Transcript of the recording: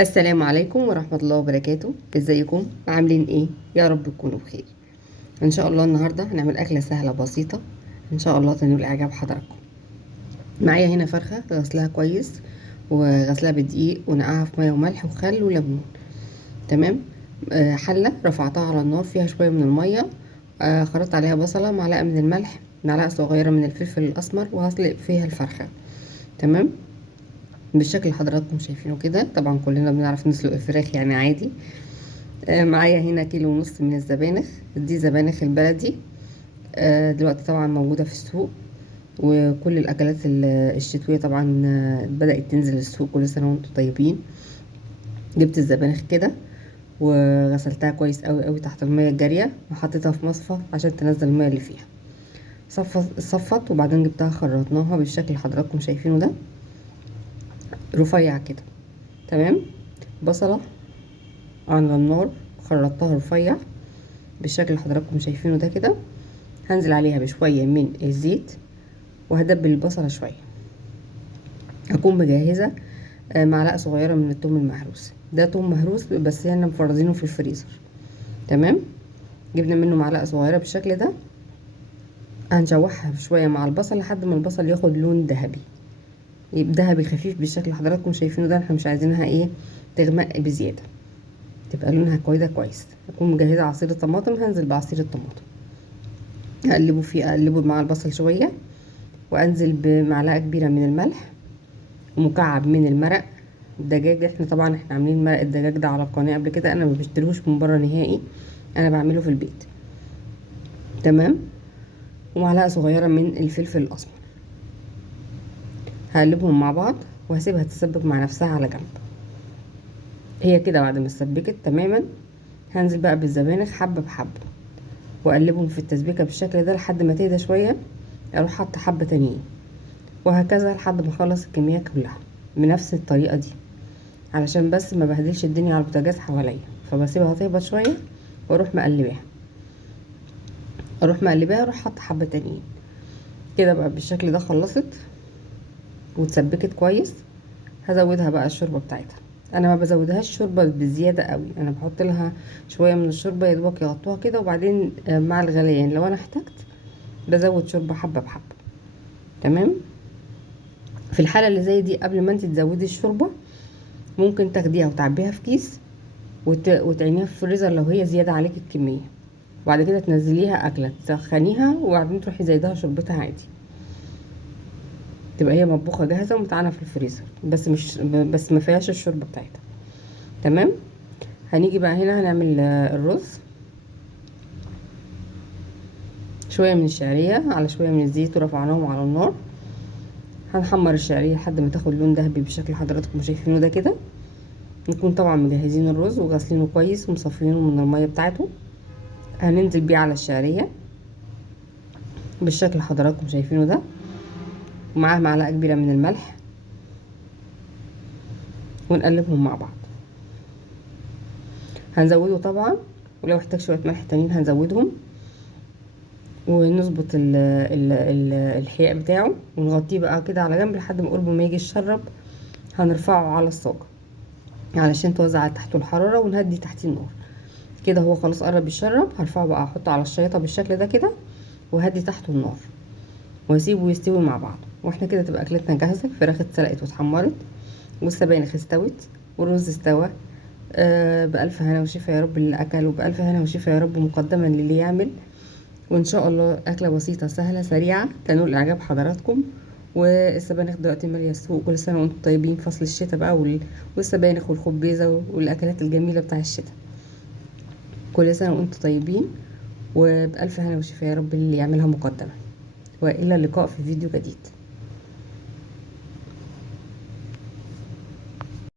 السلام عليكم ورحمة الله وبركاته. ازيكم عاملين ايه؟ يا رب تكونوا بخير. ان شاء الله النهاردة هنعمل اكلة سهلة بسيطة ان شاء الله تنول اعجاب حضراتكم. معايا هنا فرخة غسلها كويس وغسلها بدقيق ونقعها في مية وملح وخل وليمون. تمام. حلة رفعتها على النار فيها شوية من المية. خرطت عليها بصلة، معلقة من الملح، معلقة صغيرة من الفلفل الاسمر، وهسلق فيها الفرخة. تمام. بالشكل اللي حضراتكم شايفينه كده. طبعا كلنا بنعرف نسلق الفراخ يعني عادي. معايا هنا كيلو ونص من الزبانخ. دي زبانخ البلدي. دلوقتي طبعا موجودة في السوق، وكل الأكلات الشتوية طبعا بدأت تنزل السوق. كل سنة وانتم طيبين. جبت الزبانخ كده وغسلتها كويس قوي قوي تحت المية الجارية، وحطيتها في مصفى عشان تنزل المية اللي فيها. صفت وبعدين جبتها خرطناها بالشكل اللي حضراتكم شايفينه ده، رفيع كده. تمام. بصلة على النار خرطتها رفيع بالشكل اللي حضراتكم شايفينه ده كده. هنزل عليها بشوية من الزيت وهدبل البصلة شوية. هكون مجهزة معلقة صغيرة من الثوم المهروس. ده ثوم مهروس بس احنا مفرزينه في الفريزر. تمام. جبنا منه معلقة صغيرة بالشكل ده. هنشوحها شوية مع البصل لحد ما البصل ياخد لون ذهبي، يبقى ذهبي خفيف بالشكل اللي حضراتكم شايفينه ده. احنا مش عايزينها ايه تغمق بزيادة، تبقى لونها كويس. هكون مجهزة عصير الطماطم. هنزل بعصير الطماطم اقلبه فيه، اقلبه مع البصل شويه، وانزل بمعلقه كبيره من الملح ومكعب من المرق الدجاج. احنا عاملين مرق الدجاج ده على القناه قبل كده، انا ما بشتريهوش من بره نهائي، انا بعمله في البيت. تمام. ومعلقه صغيره من الفلفل الاسمر. هقلبهم مع بعض وهسيبها تتسبك مع نفسها على جنب. هي كده بعد ما اتسبكت تماما هنزل بقى بالزبانخ حبه بحبه واقلبهم في التسبيكه بالشكل ده لحد ما تهدى شويه، اروح حاطه حبه تانيين، وهكذا لحد ما اخلص الكميه كلها بنفس الطريقه دي، علشان بس ما بهدلش الدنيا على البوتاجاز حواليا. فبسيبها تهبط شويه واروح مقلباها، اروح حاطه حبه تانيين كده بقى بالشكل ده. خلصت واتسبكت كويس. هزودها بقى الشوربه بتاعتها. انا ما بزودهاش شوربه بزياده قوي، انا بحط لها شويه من الشوربه يا دوبك يغطوها كده، وبعدين مع الغليان لو انا احتجت بزود شوربه حبه بحبه. تمام. في الحاله اللي زي دي قبل ما انت تزودي الشوربه ممكن تاخديها وتعبيها في كيس وتعينيها في الفريزر لو هي زياده عليك الكميه، وبعد كده تنزليها اكله تسخنيها وبعدين تروحي زايدها شوربتها عادي، تبقى هي مطبوخه جاهزه ومتعانه في الفريزر، بس ما فيهاش الشوربه بتاعتها. تمام. هنيجي بقى هنا هنعمل الرز. شويه من الشعريه على شويه من الزيت ورفعناهم على النار. هنحمر الشعريه لحد ما تاخد لون ذهبي بالشكل اللي حضراتكم شايفينه ده كده. نكون طبعا مجهزين الرز وغاسلينه كويس ومصفيينه من الميه بتاعته. هننزل بيه على الشعريه بالشكل اللي حضراتكم شايفينه ده، ومعاه معلقه كبيره من الملح، ونقلبهم مع بعض. هنزوده طبعا، ولو احتاج شويه ملح تانيين هنزودهم، ونظبط الحياء بتاعه ونغطيه بقى كده على جنب لحد ما قربه ما يجي يشرب. هنرفعه على الصاج علشان توزع تحته الحراره ونهدي تحتيه النار كده. هو خلاص قرب يشرب. هرفعه بقى احطه على الشيطه بالشكل ده كده وهدي تحته النار واسيبه يستوي مع بعض. واحنا كده تبقى اكلتنا جاهزه. الفراخ اتسلقت واتحمرت والسبانخ استوت والرز استوى. بألف هنا وشفا يا رب اللي اكل، وبألف هنا وشفا يا رب مقدما للي يعمل. وان شاء الله اكله بسيطه سهله سريعه تنول اعجاب حضراتكم. والسبانخ دلوقتي ماليه السوق. كل سنه وانتم طيبين. فصل الشتاء بقى والسبانخ والخبيزه والاكلات الجميله بتاع الشتاء. كل سنه وانتم طيبين وبألف هنا وشفا يا رب اللي يعملها مقدما. والى اللقاء في فيديو جديد.